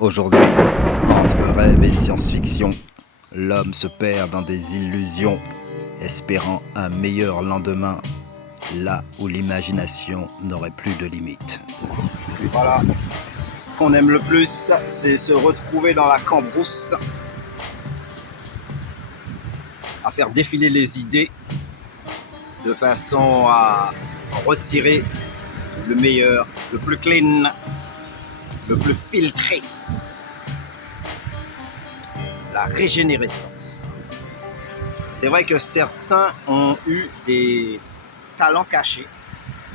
Aujourd'hui, entre rêve et science-fiction, l'homme se perd dans des illusions, espérant un meilleur lendemain, là où l'imagination n'aurait plus de limites. Voilà, ce qu'on aime le plus, c'est se retrouver dans la cambrousse, à faire défiler les idées, de façon à retirer le meilleur, le plus clean, le plus filtré. La régénérescence. C'est vrai que certains ont eu des talents cachés,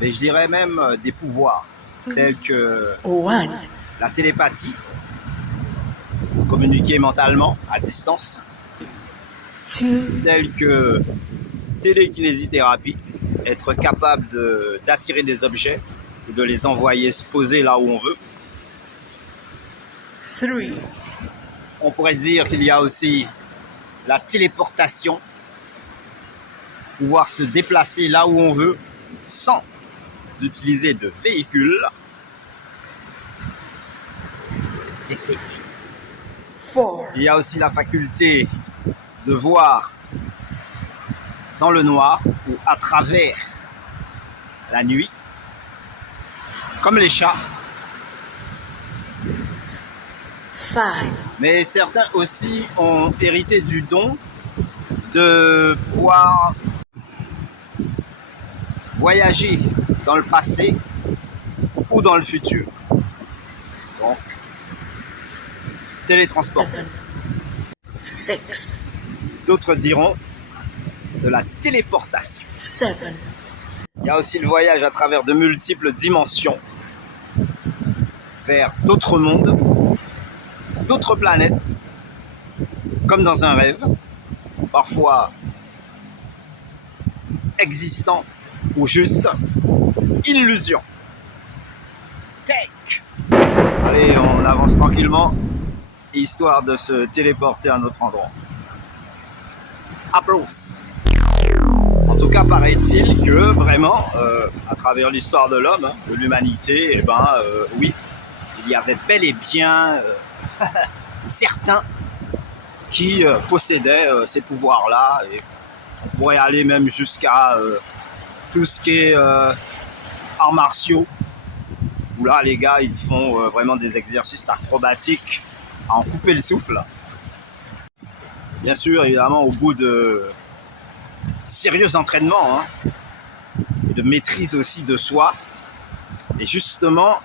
mais je dirais même des pouvoirs, tels que la télépathie, communiquer mentalement à distance, tels que télékinésithérapie, être capable d'attirer des objets ou de les envoyer se poser là où on veut. On pourrait dire qu'il y a aussi la téléportation, pouvoir se déplacer là où on veut sans utiliser de véhicule. Il y a aussi la faculté de voir dans le noir ou à travers la nuit, comme les chats. Mais certains aussi ont hérité du don de pouvoir voyager dans le passé ou dans le futur. Donc, télétransport. D'autres diront de la téléportation. Il y a aussi le voyage à travers de multiples dimensions vers d'autres mondes, d'autres planètes, comme dans un rêve, parfois existant ou juste illusion. Tech. Allez, on avance tranquillement, histoire de se téléporter à un autre endroit. Applaus. En tout cas, paraît-il que vraiment, à travers l'histoire de l'homme, de l'humanité, oui, il y avait bel et bien certains qui possédaient ces pouvoirs-là. Et on pourrait aller même jusqu'à tout ce qui est arts martiaux, où là, les gars, ils font vraiment des exercices acrobatiques à en couper le souffle. Bien sûr, évidemment, au bout de sérieux entraînement, et de maîtrise aussi de soi, et justement,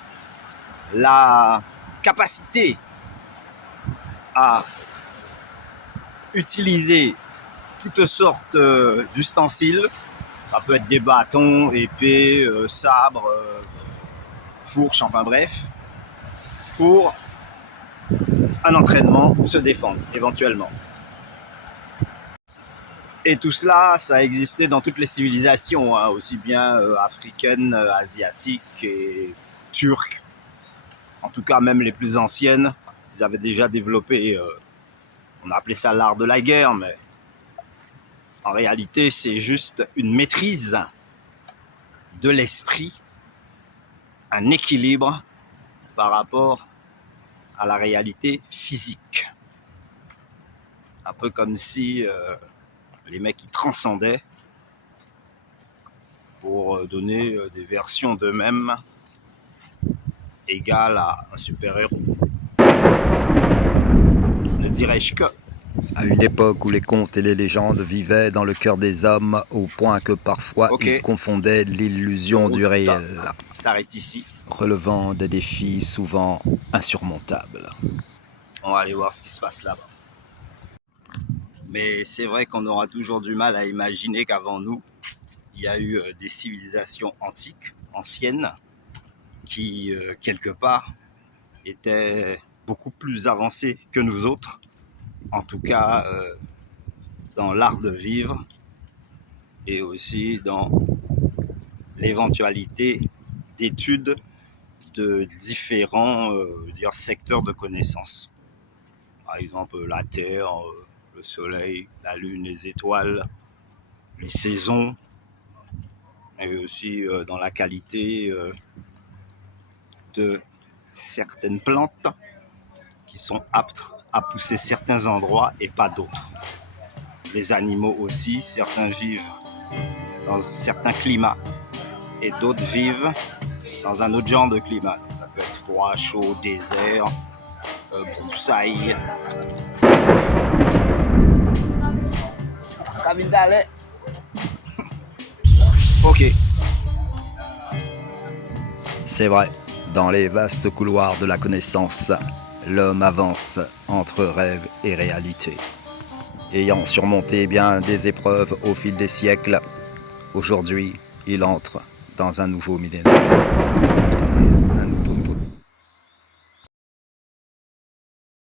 la capacité à utiliser toutes sortes d'ustensiles. Ça peut être des bâtons, épées, sabres, fourches, enfin bref, pour un entraînement ou se défendre éventuellement. Et tout cela, ça a existé dans toutes les civilisations, aussi bien africaines, asiatiques et turques. En tout cas, même les plus anciennes, ils avaient déjà développé, on a appelé ça l'art de la guerre, mais en réalité, c'est juste une maîtrise de l'esprit, un équilibre par rapport à la réalité physique. Un peu comme si les mecs ils transcendaient pour donner des versions d'eux-mêmes égales à un super-héros. Ne dirais-je que. À une époque où les contes et les légendes vivaient dans le cœur des hommes au point que parfois ils confondaient l'illusion du réel, s'arrête ici, relevant des défis souvent insurmontables. On va aller voir ce qui se passe là-bas. Mais c'est vrai qu'on aura toujours du mal à imaginer qu'avant nous, il y a eu des civilisations antiques, anciennes, qui, quelque part, étaient beaucoup plus avancées que nous autres, en tout cas dans l'art de vivre et aussi dans l'éventualité d'études de différents secteurs de connaissances. Par exemple, la Terre, le Soleil, la Lune, les étoiles, les saisons, mais aussi dans la qualité de certaines plantes qui sont aptes à pousser certains endroits et pas d'autres. Les animaux aussi, certains vivent dans certains climats et d'autres vivent dans un autre genre de climat. Ça peut être froid, chaud, désert, broussailles. Ok. C'est vrai, dans les vastes couloirs de la connaissance, l'homme avance entre rêve et réalité. Ayant surmonté bien des épreuves au fil des siècles, aujourd'hui, il entre dans un nouveau millénaire.